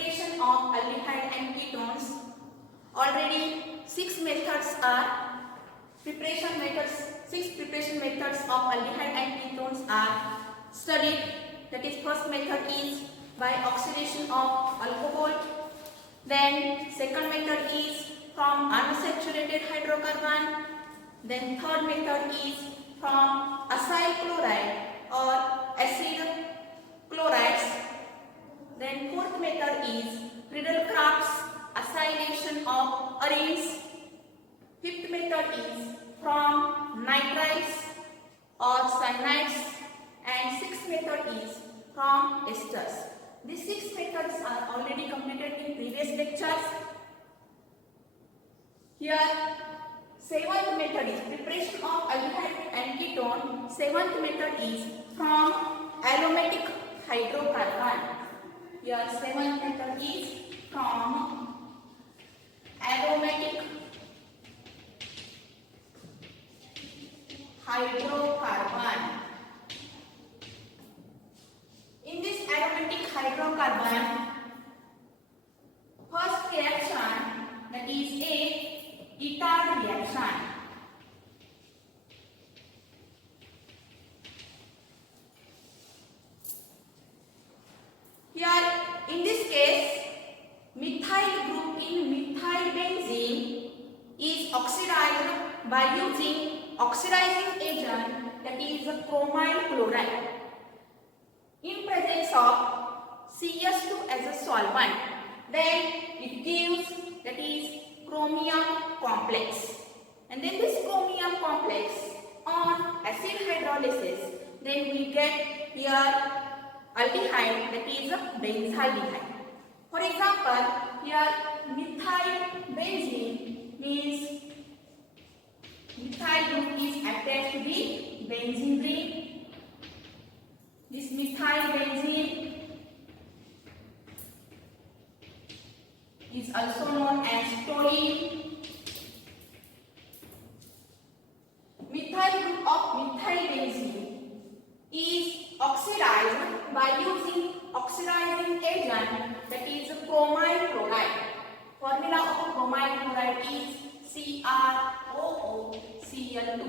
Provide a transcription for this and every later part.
preparation of aldehyde and ketones. Already six preparation methods of aldehyde and ketones are studied. That is, first method is by oxidation of alcohol. Then second method is from unsaturated hydrocarbon. Then third method is from acyl chloride or acid chlorides. Then fourth method is Friedel-Crafts acylation of arenes. Fifth method is from nitrites or cyanides, and sixth method is from esters. These six methods are already completed in previous lectures. Here seventh method is preparation of aldehyde and ketone. Seventh method is from aromatic hydrocarbon. Here seventh method is from aromatic hydrocarbon. In this aromatic hydrocarbon, first reaction, that is a Itard reaction. Here in this case, methyl group in methyl benzene is oxidized by using oxidizing agent, that is chromyl chloride, in presence of CS2 as a solvent. Then it gives, that is chromium complex, and then this chromium complex on acid hydrolysis, then we get here aldehyde, that is benzaldehyde. For example, here methyl benzene means methyl group is attached to the benzene ring. This methyl benzene is also known as toluene. Methyl group of methyl benzene is oxidized by using oxidizing agent, that is chromyl chloride. Formula of chromyl chloride is CrOOCl2.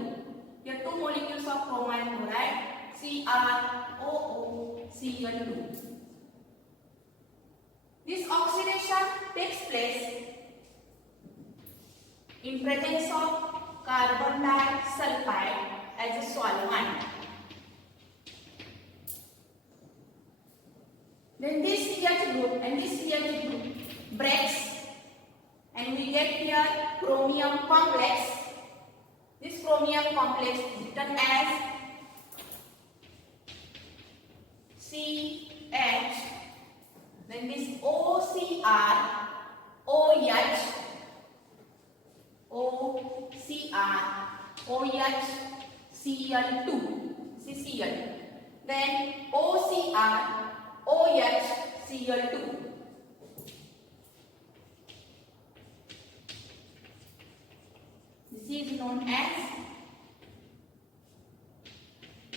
Here two molecules of chromyl chloride, CrOOCl2. This oxidation takes place in presence of carbon disulfide as a solvent. Then this CH group and this CH group breaks, and we get here chromium complex. This chromium complex is written as CH. Then this OCr, OH, OCr, OH, Cl2, CCl. Then OCr, OH, Cl2. This is known as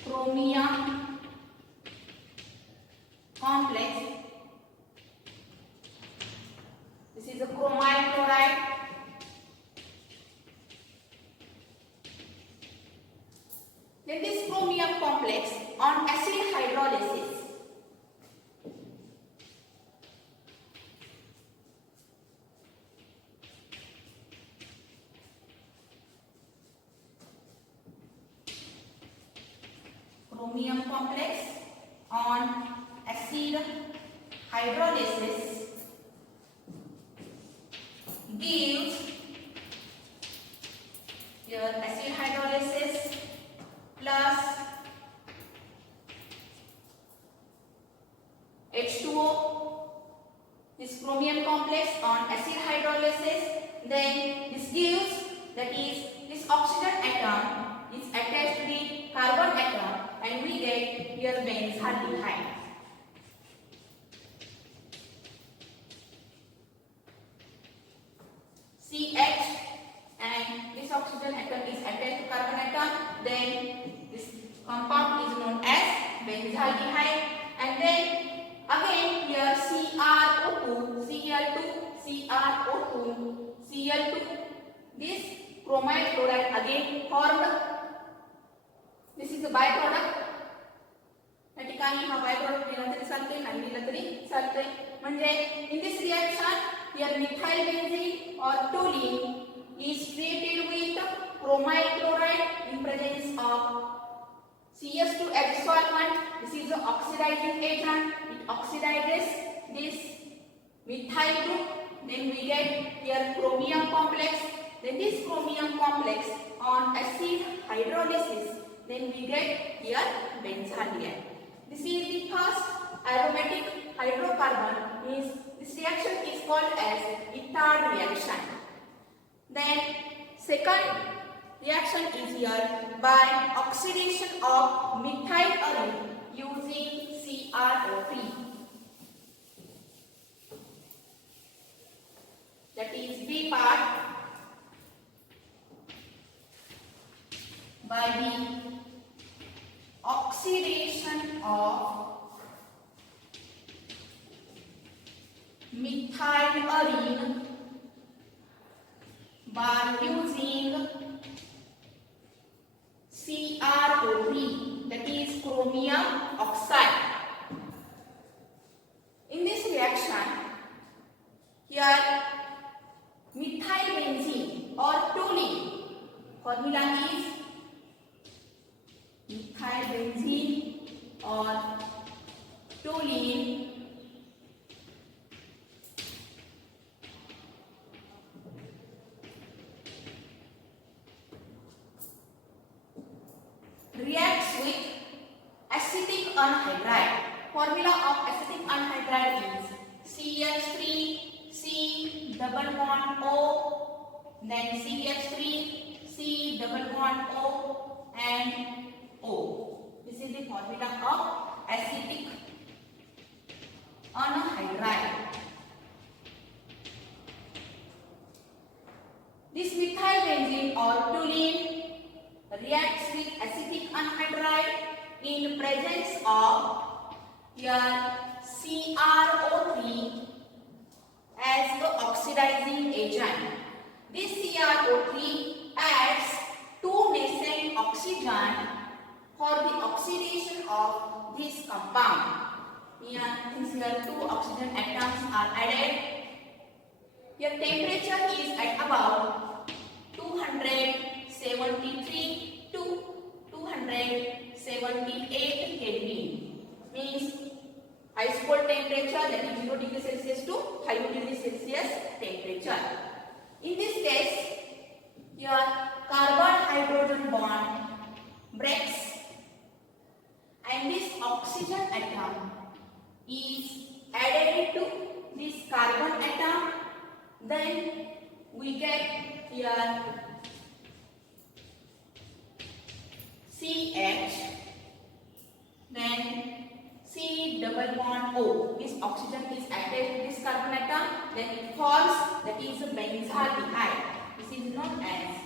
chromium complex. This is a chromyl chloride. Then this chromium complex on acid hydrolysis, chromium complex on acid hydrolysis gives your acid hydrolysis plus H2O, this chromium complex on acid hydrolysis, then this gives, that is this oxygen atom is attached to the carbon atom, and we get here benzaldehyde. CH, and this oxygen atom is attached to carbon atom, then this compound is known as benzaldehyde, and then Again here CrO2, Cl2, CrO2, Cl2. This chromite chloride again formed. This is the byproduct. या ठिकाणी हा byproduct दिला तरी चालते, नाही दिला तरी चालते. म्हणजे in this reaction here methyl benzene or toluene is treated with chromite chloride in presence of CS2 as solvent. This is the oxidizing agent. It oxidizes this methyl group. Then we get here chromium complex. Then this chromium complex on acid hydrolysis. Then we get here benzaldehyde. This is the first aromatic hydrocarbon. Means this reaction is called as Ithard reaction. Then second reaction is here by oxidation of methyl arine using CrO3. That is B part. By the oxidation of methyl arine by using CrO3, that is chromium oxide. In this reaction, here methyl benzene or toluene, formula is methyl benzene or toluene reacts with acetic anhydride. Formula of acetic anhydride is CH3 C double bond O, then CH3 C double bond O and O. This is the formula of acetic anhydride. This methyl benzene or toluene reacts with acetic anhydride in presence of here CrO3 as the oxidizing agent. This CrO3 adds two nascent oxygen for the oxidation of this compound. Here, two oxygen atoms are added. Your temperature is at about 273 to 278 Kelvin. Means ice cold temperature, that is 0 degree Celsius to 5 degree Celsius temperature. In this case, your carbon hydrogen bond breaks and this oxygen atom is added to this carbon atom. Then we get here CH, then C double bond O. This oxygen is added to this carbon atom, then it forms, that is a benzaldehyde. This is known as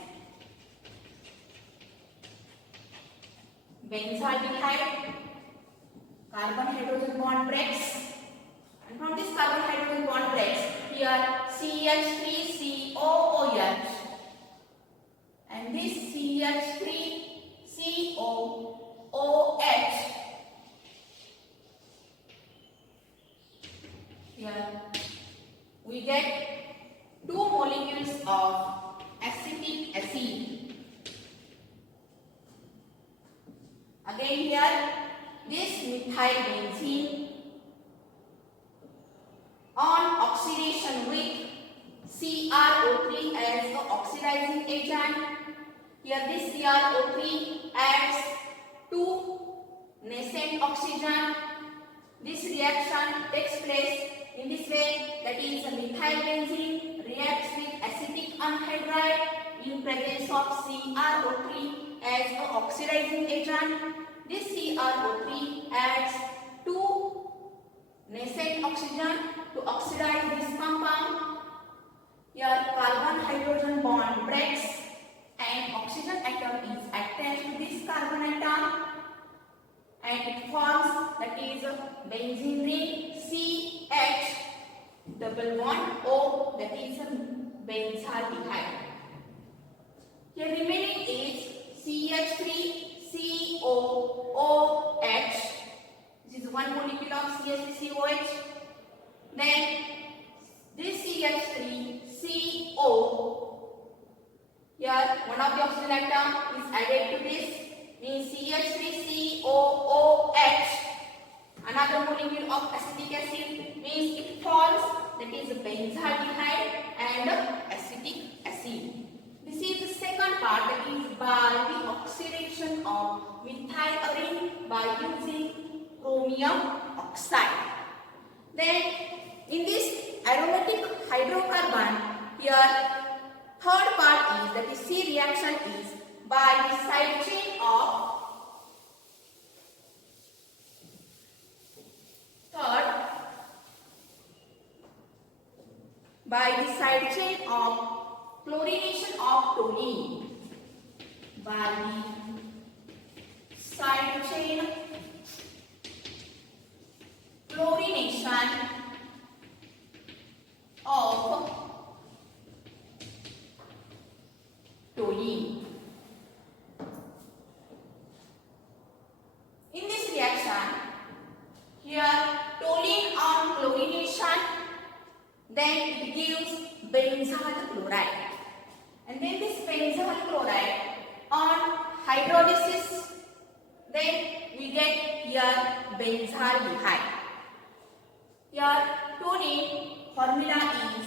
benzaldehyde. Carbon hydrogen bond breaks, and from this carbon hydrogen bond breaks, here CH3COOH, and this CH3COOH. Here we get two molecules of acetic acid. Again here this methyl benzene on oxidation with CrO3 as the oxidizing agent. Here this CrO3 adds two nascent oxygen. This reaction takes place in this way, that is methyl benzene reacts with acetic anhydride in presence of CrO3 as the oxidizing agent. This CrO3 adds two nascent oxygen to oxidize this compound. Here carbon hydrogen bond breaks and oxygen atom is attached to this carbon atom and it forms, that is benzene ring. CH double bond O, that is benzaldehyde. Here remaining is CH3COOH. This is one molecule of CH3COH. Then this CH3CO, here one of the oxygen atom is added to this, means CH3COOH. Another molecule of acetic acid, means it forms, that is benzaldehyde and acetic acid. This is the second part, that is by the oxidation of methylene by using chromium oxide. Then in this aromatic hydrocarbon, here third part is, that is C reaction, is by the side chain of chlorination of toluene. By the side chain chlorination of toluene. In this reaction, here toluene on chlorination, then it gives benzyl chloride, and then this benzyl chloride on hydrolysis, then we get here benzaldehyde. Here toluene formula is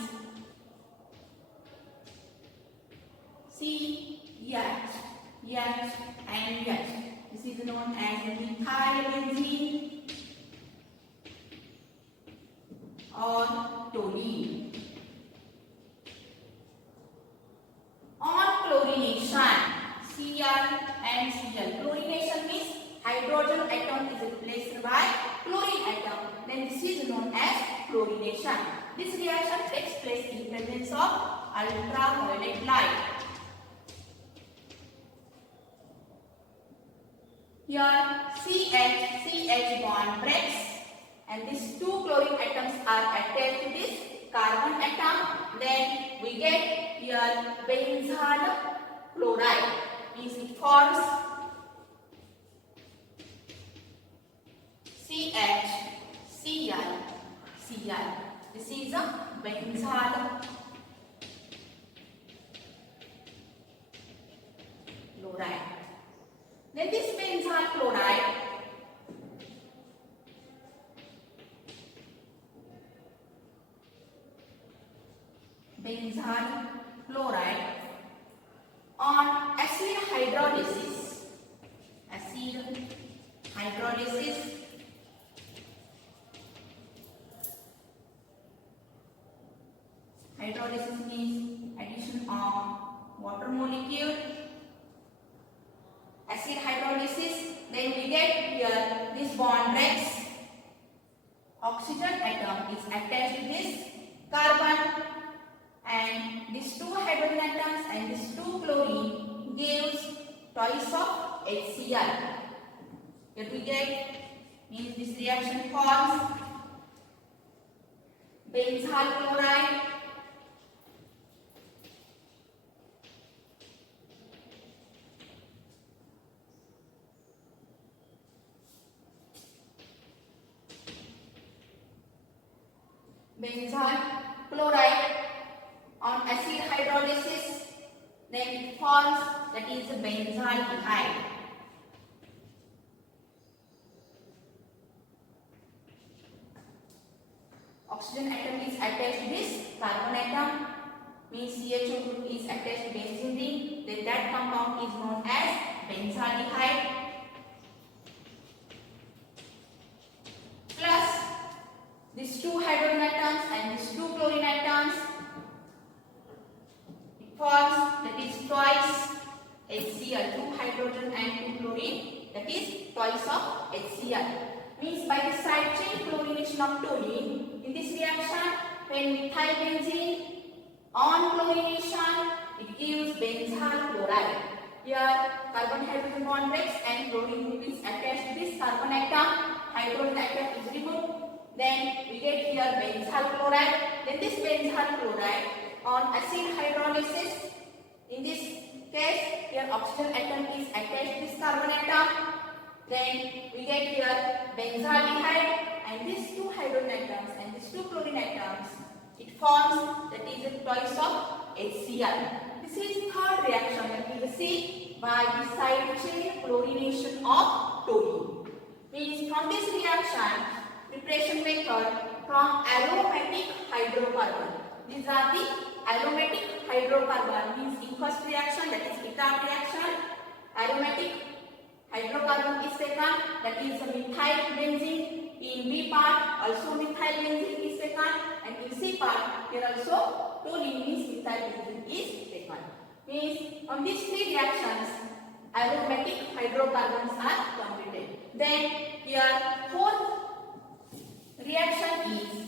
CH, H and H. This is known as methylbenzene or toluene. On chlorination, Cl and Cl. Chlorination means hydrogen atom is replaced by chlorine atom. Then this is known as chlorination. This reaction takes place in presence of ultraviolet light. Here CH bond breaks, and these two chlorine atoms are attached to this carbon atom. Then we get here benzyl chloride, means it forms CH, Cl, Cl. This is a benzyl chloride. Then this benzyl chloride on acid hydrolysis. Hydrolysis means addition of water molecule. Acid hydrolysis, then we get here this bond breaks. Oxygen atom is attached to this carbon, and these two hydrogen atoms and these two chlorine gives twice of HCl. Here we get, means this reaction forms benzyl chloride on acid hydrolysis, then it forms, that is benzaldehyde. Oxygen atom is attached to this carbon atom, means CHO group is attached to benzene ring, then that compound is known as benzaldehyde. Plus these two hydrogen atoms and these two chlorine atoms, it forms, that is twice HCl, two hydrogen and two chlorine, that is twice of HCl. Means by the side chain chlorination of toluene, in this reaction, when methylbenzene on chlorination, it gives benzyl chloride. Here carbon hydrogen bond breaks and chlorine group is attached to this carbon atom. Hydrogen atom is removed. Then we get here benzyl chloride. Then this benzyl chloride on acid hydrolysis. In this case, here oxygen atom is attached to this carbon atom. Then we get here benzaldehyde and these two hydrogen atoms and these two chlorine atoms. It forms, that is, a twice of HCl. This is third reaction that we will see by the side chain chlorination of toluene. Means from this reaction, preparation method from aromatic hydrocarbon. These are the aromatic hydrocarbon. Means in first reaction, that is ketone reaction, aromatic hydrocarbon is taken, that is methyl benzene. In B part, also methyl benzene is taken, and in C part, here also toluene means methyl benzene is taken. Means on these three reactions, aromatic hydrocarbons are completed. Then here fourth reaction is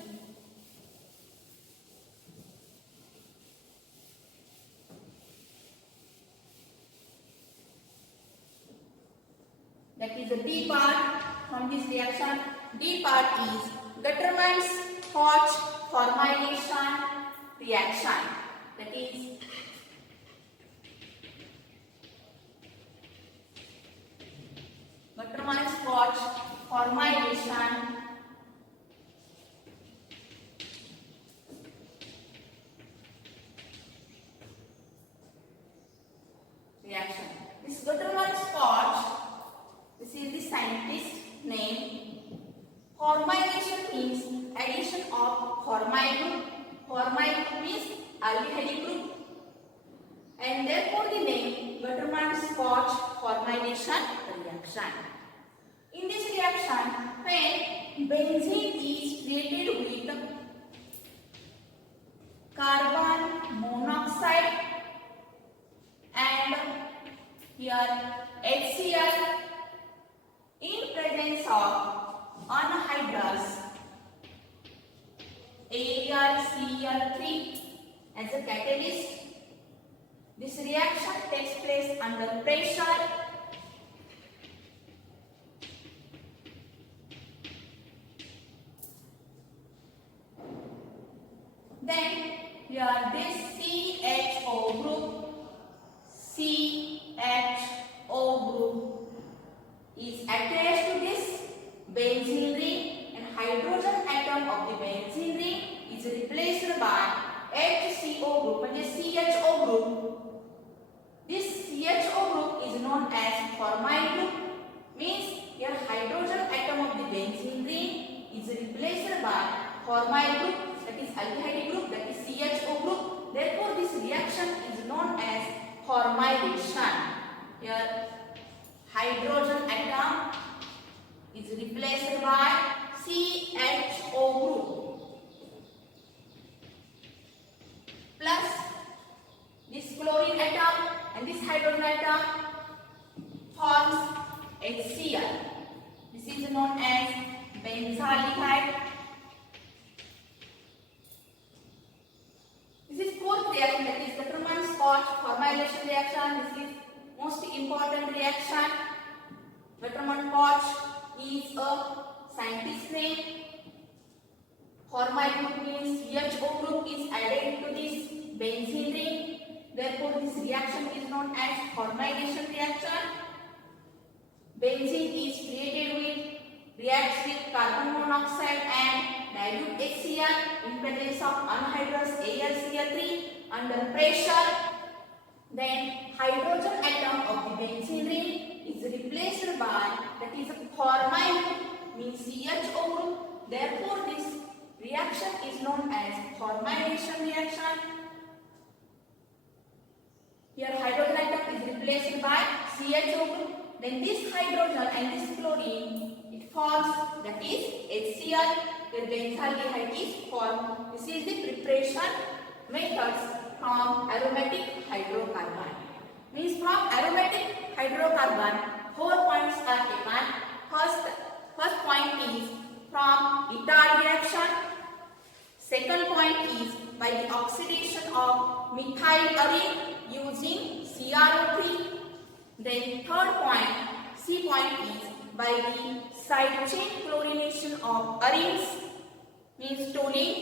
that is the D part. From this reaction, D part is Gattermann's-Hoche formylation reaction. That is Gattermann's-Hoche formylation reaction. This Gattermann's-Hoche, this is the scientist name. Formylation means addition of formyl group. Formyl group means aldehyde group, and therefore the name Gattermann's-Hoche formylation reaction. In this reaction, when benzene is treated with carbon monoxide and here HCl in presence of anhydrous AlCl3 as a catalyst, this reaction takes place under pressure. Then here this CHO group is attached to this benzene ring, and hydrogen atom of the benzene ring is replaced by HCO group and CHO group. This CHO group is known as formyl group. Means here hydrogen atom of the benzene ring is replaced by formyl group, that is aldehyde group, that is CHO group. Therefore this reaction is known as formylation. Here hydrogen atom is replaced by CHO group plus this chlorine atom and this hydrogen atom forms HCl. This is known as benzaldehyde. This is fourth reaction, that is Gattermann's-Hoche formylation reaction. This is most important reaction. Gattermann-Hoche is a scientist name. Formyl group means CHO group is added to this benzene ring. Therefore, this reaction is known as formylation reaction. Benzene is reacts with carbon monoxide and dilute HCl in presence of anhydrous AlCl3 under pressure. Then hydrogen atom of the benzene ring is replaced by, that is formyl group means CHO group. Therefore this reaction is known as formylation reaction. Here hydrogen atom is replaced by CHO group. Then this hydrogen and this chlorine, it forms, that is HCl, where benzaldehyde is formed. This is the preparation methods from aromatic hydrocarbon. Means from aromatic hydrocarbon, 4 points are taken. First point is from ethyl reaction. Second point is by the oxidation of methyl arine using CrO3. Then third point, C point, is by the side chain chlorination of arenes means tolling,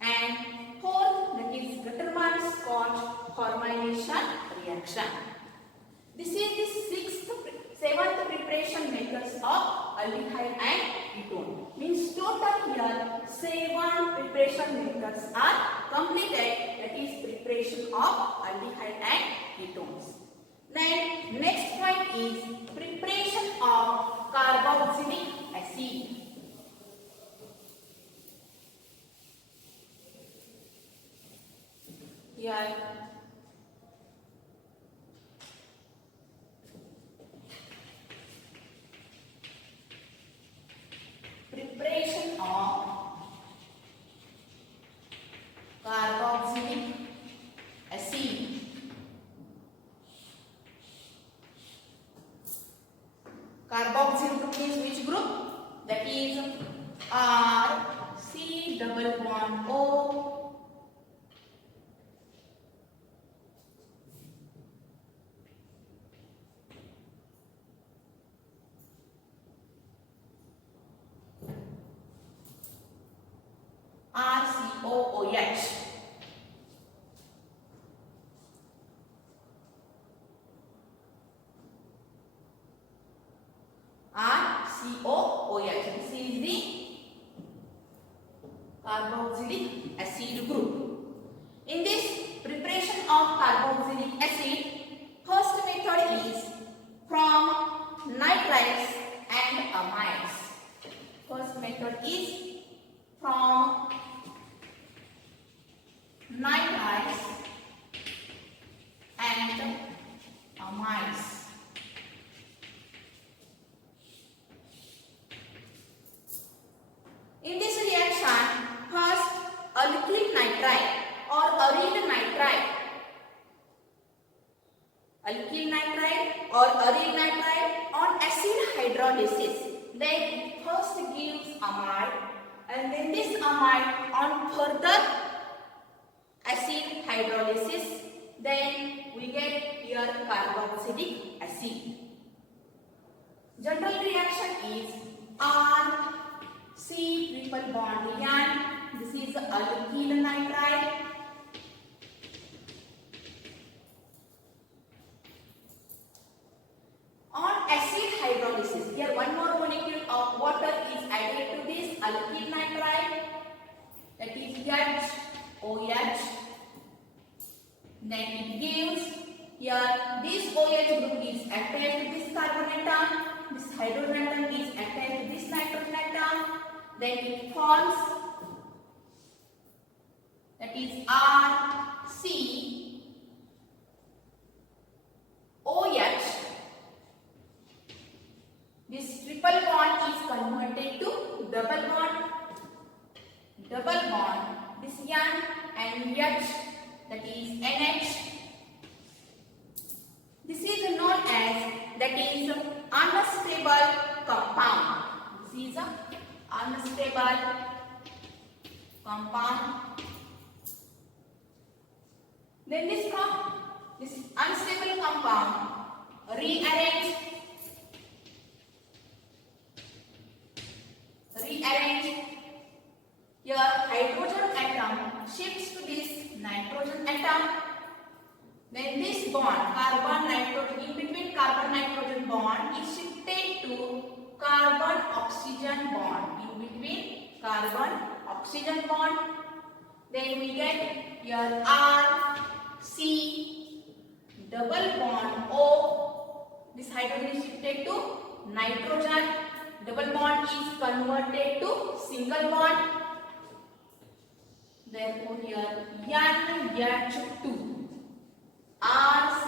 and fourth, that is determines Scotch formylation reaction. This is the seventh preparation methods of aldehyde and ketone. Means total here 7 preparation methods are completed. That is preparation of aldehyde and ketones. Then next point is preparation of carboxylic acid. Here preparation of carboxylic acid. Carboxyl group means which group? That is R C double bond O RCOOH. RCOOH. This is the carboxylic acid group. In this preparation of carboxylic acid, first method is from nitrites and amides. First method is from nitrites and amides. In this reaction, first alkyl nitrite or aryl nitrite, on acid hydrolysis, then it first gives amide, and then this amide on further acid hydrolysis, then we get here carboxylic acid. General reaction is R C triple bond N. This is alkyl nitrite. On acid hydrolysis, here one more molecule of water is added to this alkyl nitrite. That is HOH. Then it gives here this OH group is attached to this carbon atom. This hydrogen atom is attached to this nitrogen atom. Then it forms, that is RCOH. This triple bond is converted to double bond. This N and H, that is NH. This is known as, that is unstable compound. This is a unstable compound. Then this unstable compound rearrange your hydrogen atom shifts to this nitrogen atom. Then this bond, carbon nitrogen, in between carbon nitrogen bond is shifted to carbon oxygen bond. In between carbon oxygen bond, then we get your R C double bond O. This hydrogen is shifted to nitrogen. Double bond is converted to single bond. Therefore here NH2 RC.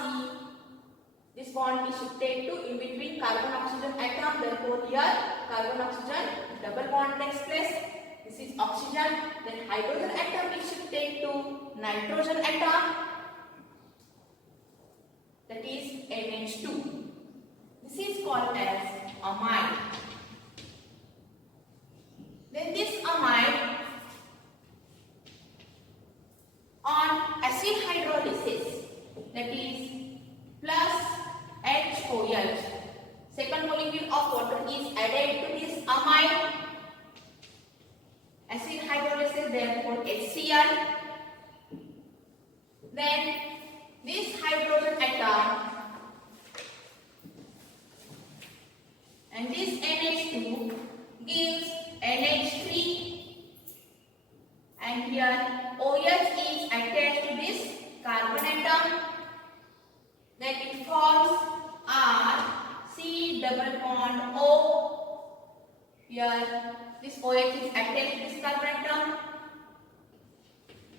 This bond is shifted to in between carbon oxygen atom. Therefore here carbon oxygen double bond takes place. This is oxygen. Then hydrogen atom is shifted to nitrogen atom. That is NH2. This is called as amide. Then this amide on acid hydrolysis, that is plus HOH, second molecule of water is added to this amide. HCl. Then this hydrogen atom and this NH2 gives NH3, and here OH is attached to this carbon atom. Then it forms R C double bond O. Here this OH is attached to this carbon atom.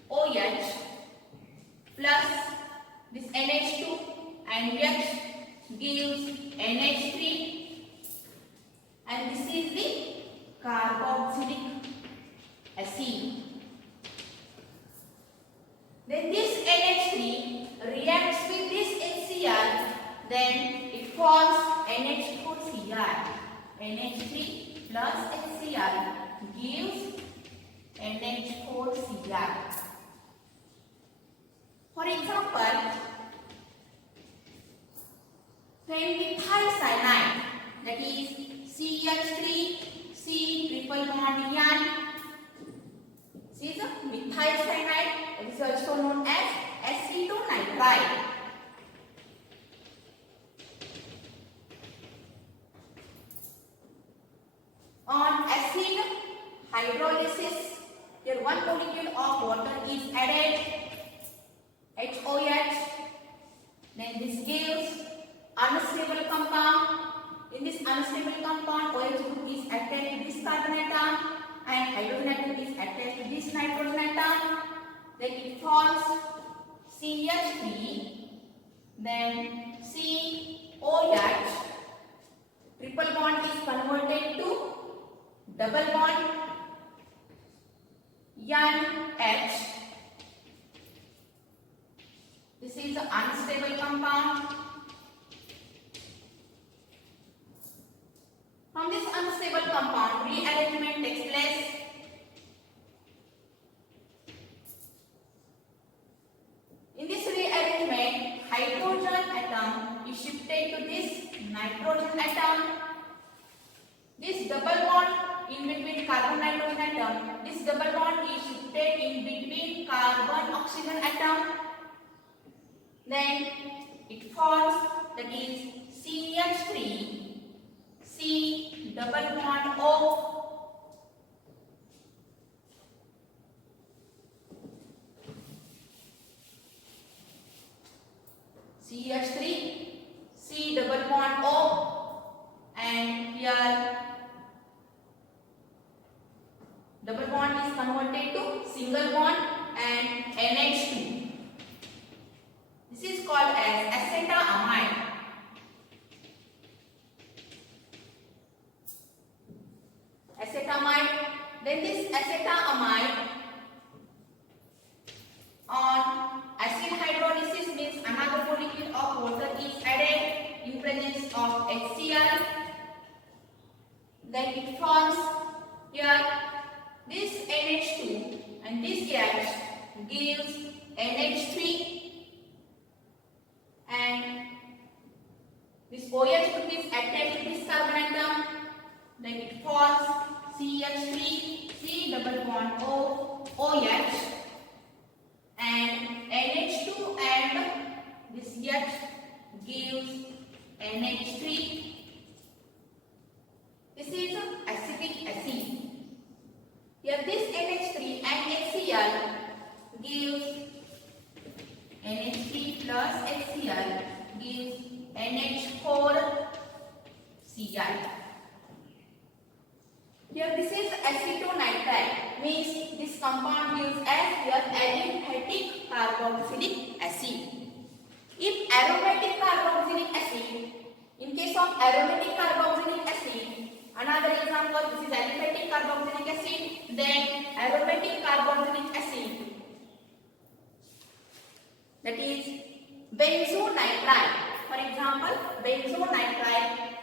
OH plus this NH2 and H gives NH3, and this is the carboxylic acid. Then this NH3 reacts with this HCl, then it forms NH4Cl. NH3 plus HCl gives NH4Cl. For example, when methyl cyanide, that is CH3 C triple bond N. This is a methyl cyanide. It is also known as acetonitrile. On acid hydrolysis, here one molecule of water is added, HOH. Then this gives unstable compound. In this unstable compound, OH group is attached to this carbon atom and hydrogen atom is attached to this nitrogen atom. Then it forms CH3, then COH. Triple bond is converted to double bond NH. This is an unstable compound. From this unstable compound, rearrangement takes place. In this rearrangement, hydrogen atom is shifted to this nitrogen atom. This double bond in between carbon nitrogen atom, this double bond is shifted in between carbon oxygen atom. Then it forms, that is CH3 C double bond O. CH3 C double bond O, and here double bond is converted to single bond and NH2. This is called as acetamide. Acetamide. Then this acetamide on acid hydrolysis means another molecule of water is added in presence of HCl. Then it forms here this NH2 and this H gives NH3, and this OH group is attached to this carbon atom. Then it forms CH3 C double bond O OH, and NH2 and this H gives NH3. This is acetic acid. Here this NH3 and HCl gives NH3 plus HCl gives NH4Cl. Here this is acetonitrile, means this compound gives as here aliphatic carboxylic acid. If aromatic carboxylic acid, in case of aromatic carboxylic acid, another example, this is aliphatic carboxylic acid, then aromatic carboxylic acid, that is benzonitrile. For example, benzonitrile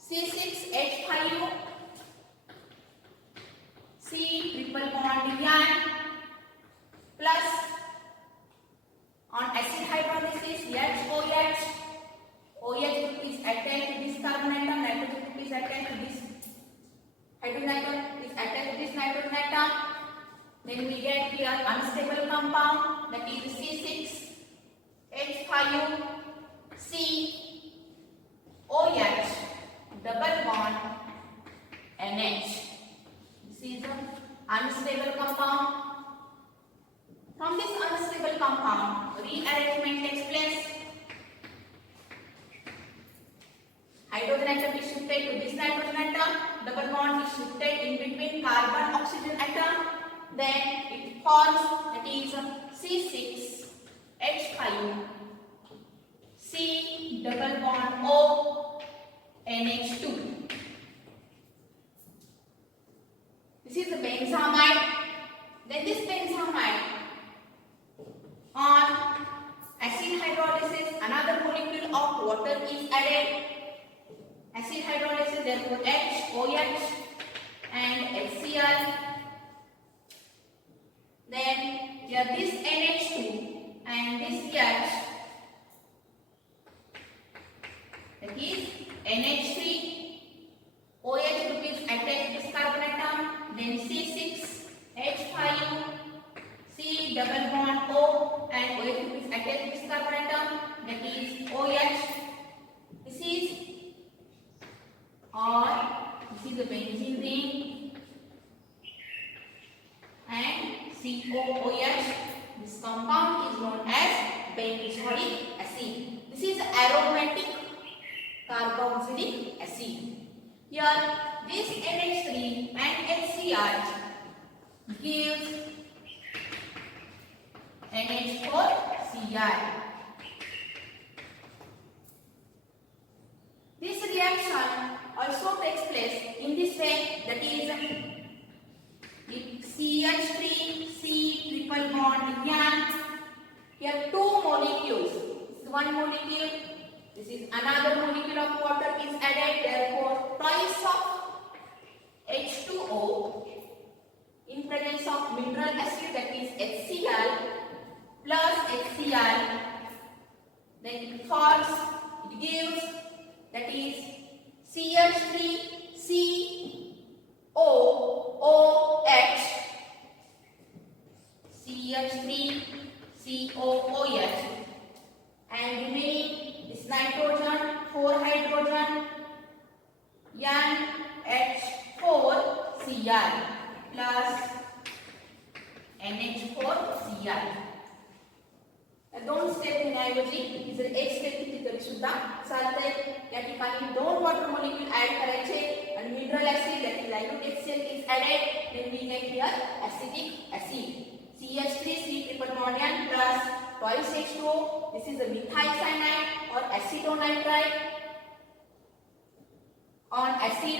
C6H5 C triple bond N plus on acid hydrolysis HOH. OH group is attached to this carbon atom, nitrogen group is attached to this hydrogen atom, is attached to this nitrogen atom. Then Then we get here unstable compound, that is C6H5COH double bond NH. This is an unstable compound. From this unstable compound, rearrangement takes place. Hydrogen atom is shifted to this nitrogen atom. Double bond is shifted in between carbon oxygen atom. Then it forms, that is C6H5 C double bond O NH2. This is the benzamide. Then this benzamide, on acid hydrolysis, another molecule of water is added. Acid hydrolysis, therefore HOH and HCl. Then here this NH2 and this H, that is NH3. OH group is attached to this carbon atom. Then C6H5 C double bond O and OH group is attached to this carbon atom, that is OH. This is the benzene ring and COOH. This compound is known as benzoic acid. This is aromatic carboxylic acid. Here this NH3 and HCl gives NH4Cl. This reaction also takes place in this way, that is if CH3 C triple bond yan. Here two molecules. This is one molecule. This is another molecule of water is added. Therefore, twice of H2O in presence of mineral acid, that is HCl plus HCl. Then it forms, it gives, that is CH3COOH, CH3COOH, and remaining this nitrogen, 4 hydrogen, NH4Cl plus NH4Cl. दोन step घेण्याऐवजी जर एक step घेतली तरी सुद्धा चालते. या ठिकाणी दोन वॉटर मॉलिक्यूल ऍड करायचे आणि mineral acid, that is dilute HCl is added. Then we get here acetic acid, CH3 C triple bond N plus twice H2O. This is a methyl cyanide or acetonitrite. On acid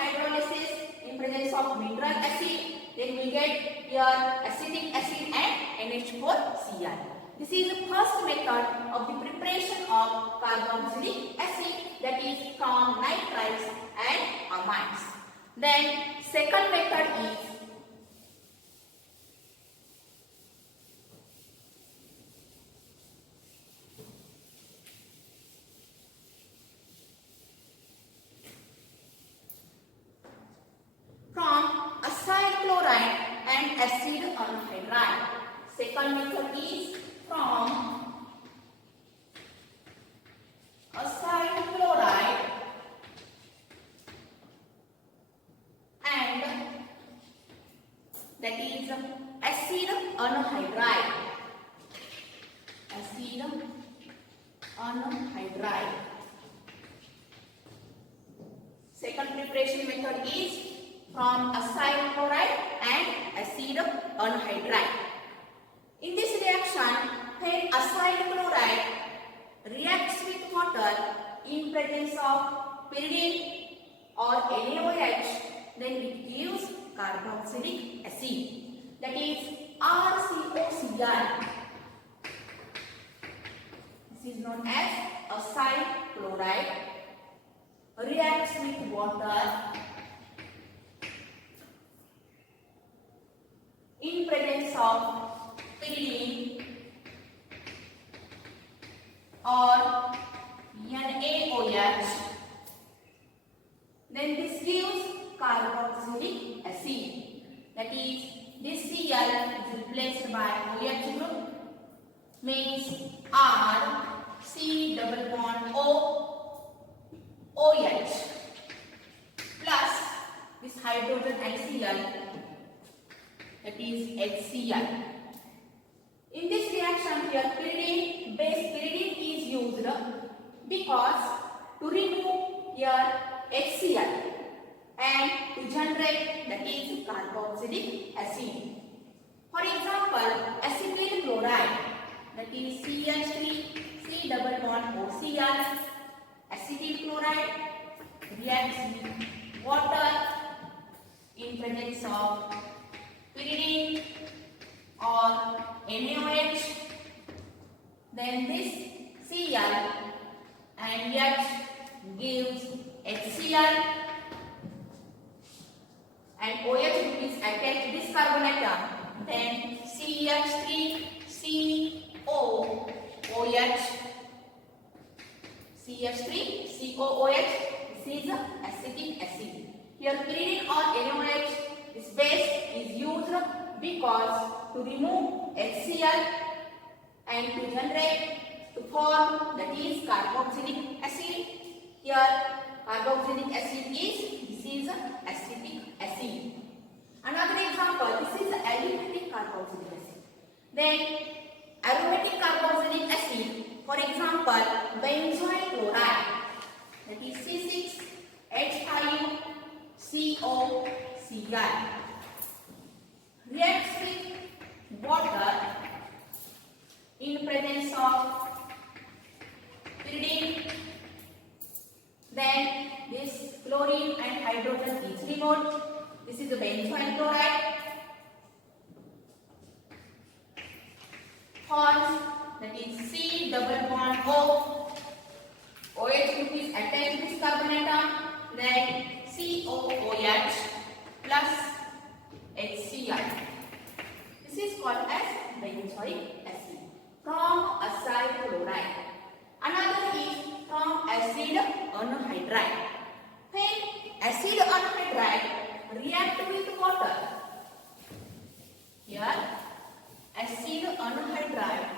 hydrolysis in presence of mineral acid, then we get here acetic acid and NH4Cl. This is the first method of the preparation of carboxylic acid, that is from nitrites and amines. Then second method is from acyl chloride and acid anhydride. Second method is from acyl chloride and that is acid anhydride. Acid anhydride. Second preparation method is from acyl chloride and acid anhydride. In this reaction, when acyl chloride reacts with water in presence of pyridine or NaOH, then it gives carboxylic acid, that is RCOCl. This is known as acyl chloride reacts with water in presence of pyridine or NaOH, then this gives carboxylic acid, that that is this Cl is replaced by OH group, means R C double bond O OH plus this hydrogen HCl, that is HCl. In this reaction here pyridine, base pyridine is used because to remove here HCl and to generate, that is carboxylic acid. For example, acetyl chloride, that is CH3 C double bond OCl, acetyl chloride reacts with water in presence of pyridine or NaOH. Then this Cl and H gives HCl, and OH group is attached to this carbon atom. Then CH3COOH, CH3COOH, this is acetic acid. Here pyridine or NaOH, this base is used because to remove HCl and to generate, to form, that is carboxylic acid. Here carboxylic acid is, this is acetic acid. Another example, this is aliphatic carboxylic acid. Then aromatic carboxylic acid, for example benzoyl chloride, that is C6H5COCl, reacts with water in presence of pyridine. Then this chlorine and hydrogen is removed. This is the benzoyl chloride. Forms, that is C double bond O. OH group is attached to this carbon atom. Then COOH plus HCl. This is called as benzoic acid from acyl chloride. Another is from acid anhydride. When acid anhydride react with water, here acid anhydride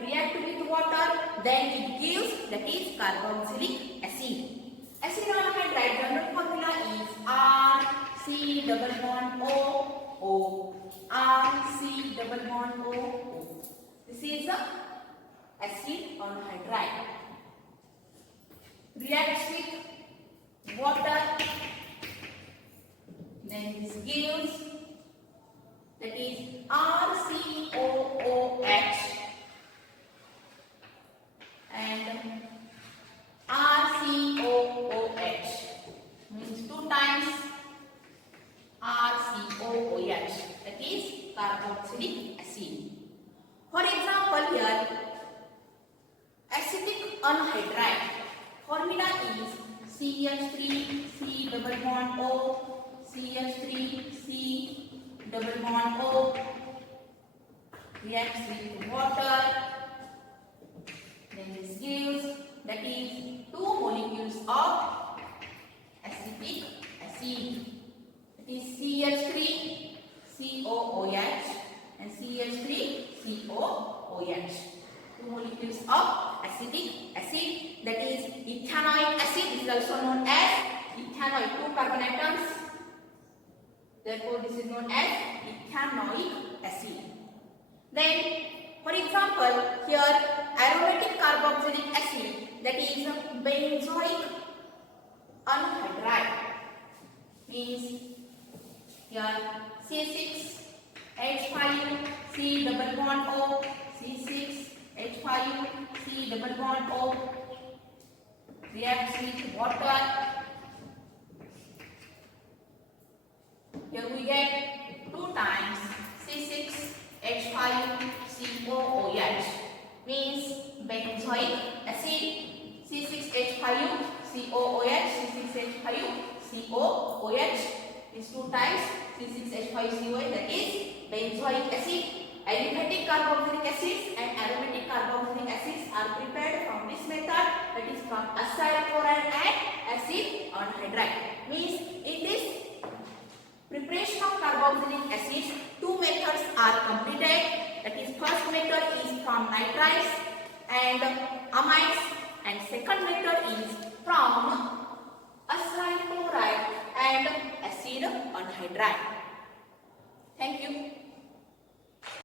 react with water, then it gives, that is carboxylic acid. Acid anhydride general formula is RC double bond OO, RC double bond OO. This is the acid anhydride. Reacts with water, then this gives, that is RCOOH and RCOOH, means 2 times RCOOH, that is carboxylic acid. For example, here acetic anhydride formula is CH3 C double bond O, CH3 C double bond O, reacts with water. Then this gives, that is 2 molecules of acetic acid. That is CH3 COOH and CH3COOH. 2 molecules of acetic acid, that is ethanoic acid. This is also known as ethanoic, 2 carbon atoms. Therefore, this is known as ethanoic acid. Then, for example, here aromatic carboxylic acid, that is benzoic anhydride, means here C6H5 C double bond O, C6H5 C double bond O, reacts with water. Here we get 2 times C6H5COOH, means benzoic acid. C6H5COOH, C6H5COOH is 2 times C6H5COOH, that is benzoic acid. Aliphatic carboxylic acids and aromatic carboxylic acids are prepared from this method, that is from acyl chloride and acid anhydride. anhydride. Means in this preparation of carboxylic acids, two methods are completed. That is, first method is from nitrides and amides, and second method is from acyl chloride and acid anhydride. Thank you.